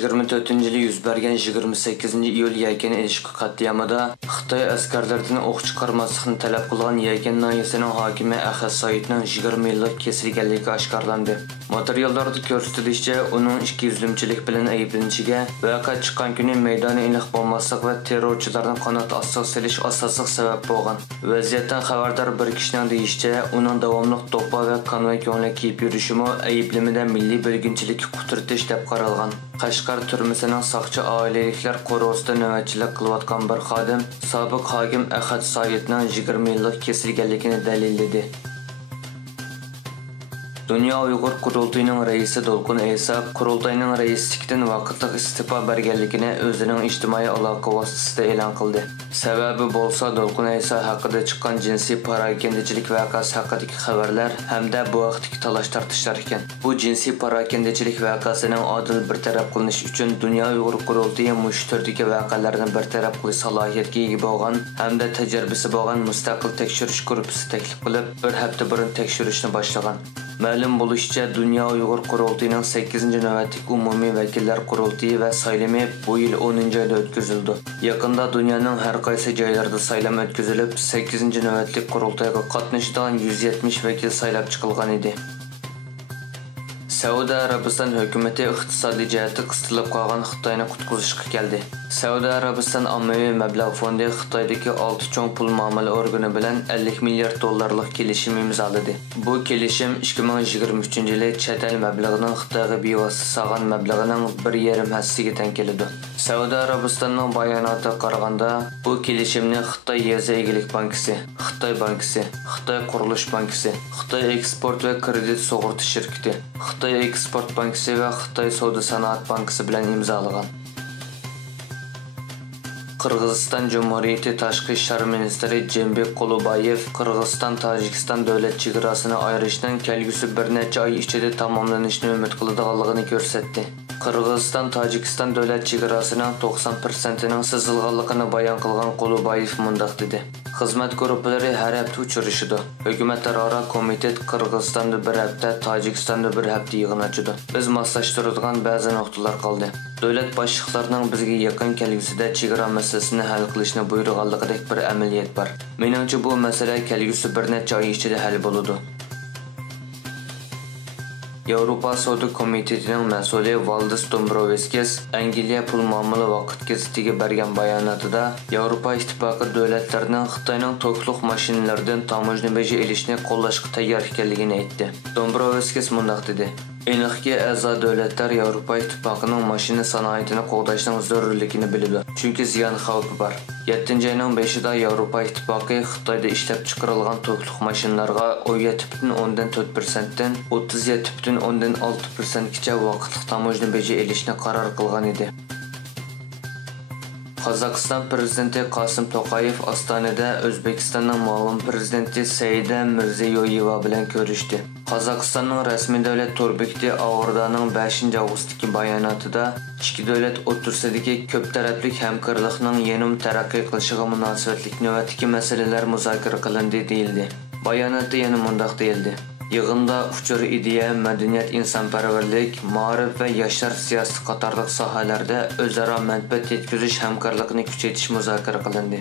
2024-yili yuz bergan 28-iyul Yakan ilişki katliamida Xitoy askarlaridan o'q chiqarmaslikni talab qilgan Yakan noyasining hokimi Ahad Saidning 20 yillik kesilganligi oshkorlandi. Materiallarda ko'rsatilishicha, uning ikki yuzlimchilik bilan ayblanishiga voqea chiqqan kuni maydoni iliq bo'lmaslik va terrorchilarning qanot ostiga silish asosiy sabab bo'lgan. Vaziyatdan xabardor bir kishining deyishicha, uning davomli to'pa va konvoy ko'ngli kiyib yurishimi ayblamada milliy bo'lginchilik quturtish deb qaralgan. Qashqar turmasining soqchi oilaliklar qo'rg'osida navbatchilik qilayotgan bir xodim sobiq hokim Ahad Saidning 20 yillik kesilganligini dalilladi. Dünya Uyghur Qurultayının reisi Dolqun Eysa, Qurultayının reislikdən vaqtliq istifa berganligini o'zining ijtimoiy aloqa vositasida e'lon qildi. Sababi bo'lsa, Dolqun Eysa haqida chiqqan jinsiy parakendachilik voqeasi haqidagi xabarlar hamda bu vaqtdagi talash-tortishlar ekan. Bu jinsiy parakendachilik voqeasining odil bartaraf qilinish uchun Dünya Uyghur Qurultayi mush turdagi voqealarni bartaraf qilish salohiyatiga ega bo'lgan hamda tajribasi bo'lgan mustaqil tekshirish guruhi taklif qilib, bir hafta burun tekshirishni boshlagan. Ma'lum bo'lishicha, Dünya Uyghur Qurultayining 8-navbatlik umumiy vakillar qurultayi va saylami bu yil 10-oyda o'tkazildi. Yaqinda dunyoning har qaysi joylarida saylam o'tkazilib, 8-navbatlik qurultayga qatnashadigan 170 vakil saylab chiqilgan edi. Saudiya Arabiston hukumati iqtisodiy jihatdan qistilib qolgan Xitoyni qutqizishga keldi. Saudiya Arabiston ommaviy mablag' fondi Xitoydagi 6 cho'ng pul muomala organi bilan 50 milliard dollarlik kelishim imzoladi. Bu kelishim 2023-yili chet el mablag'ining Xitoyga bevosita solgan mablag'ining 1,5 hassasiga teng keladi. Saudiya Arabistonning bayonotiga qaraganda, bu kelishimni Xitoy Yevza egilik bankisi, Xitoy bankisi, Xitoy qurilish bankisi, Xitoy eksport va kredit sug'urta shirkati, Xitoy eksport bankisi va Xitoy savdo sanoat bankisi bilan imzolagan. Qirg'iziston Jumhuriyati tashqi ishlar ministri Jembek Qulubayev Qirg'iziston-Tojikiston davlat chegarasini ayirishning kelgusi bir necha oy ichida tamomlanishini umid qiladiganligini ko'rsatdi. Qirg'iziston-Tojikiston davlat chegarasining 90%ning sezilganligini bayon qilgan Qulubayev mundaq dedi. Xizmat guruhlari har hafta uchrashadi. Hukumatlararo komitet Qirg'izistonda bir hafta, Tojikistonda bir hafta yig'in ochadi. Biz moslashtiradigan ba'zi nuqtalar qoldi. Davlat boshliqlarining bizga yaqin kelgusida chegara masalasini hal qilishni buyurganligidek bir amaliyot bor. Meningcha bu masala kelgusi bir necha oy ichida hal bo'ladi. Yevropa Savdo Komitetining mas'uli Valdis Dombrovskis Angliya pul muomala vaqt gazetiga bergan bayonotida Yevropa ittifoqi davlatlarining Xitoyning to'qliq mashinalaridan tamojna beji elishni qo'llashga tayyor ekanligini aytdi. Dombrovskis mundaq dedi: Aniqki, a'zo davlatlar Yevropa ittifoqining mashina sanoatini qo'llashning zarurligini biladi. Chunki ziyon xavfi bor. 7-oyning 5-ida Yevropa ittifoqi Xitoyda ishlab chiqarilgan to'qliq mashinalarga 17.4%dan 37.6% gacha vaqtliq tamojna beji elishni qaror qilgan edi. Qozog'iston prezidenti Qosim To'qayev Ostonada O'zbekistonning muavin prezidenti Saida Mirziyoyeva bilan ko'rishdi. Qozog'istonning rasmiy davlat to'r bekiti Ag'ordaning 5-avgustdagi bayonotida ikki davlat o'rtasidagi ko'p tarafli hamkorlikning yanada taraqqiy qilishiga munosabatli navbatdagi masalalar muzokara qilindi deyildi. Bayonotda yana mundaq deyildi: Yig'inda uchur ideya, madaniyat, insonparvarlik, ma'rif va yoshlar siyosati qatorliq sohalarda o'zaro manfaat yetkazish hamkorlikni kuchaytirish muzokara qilindi.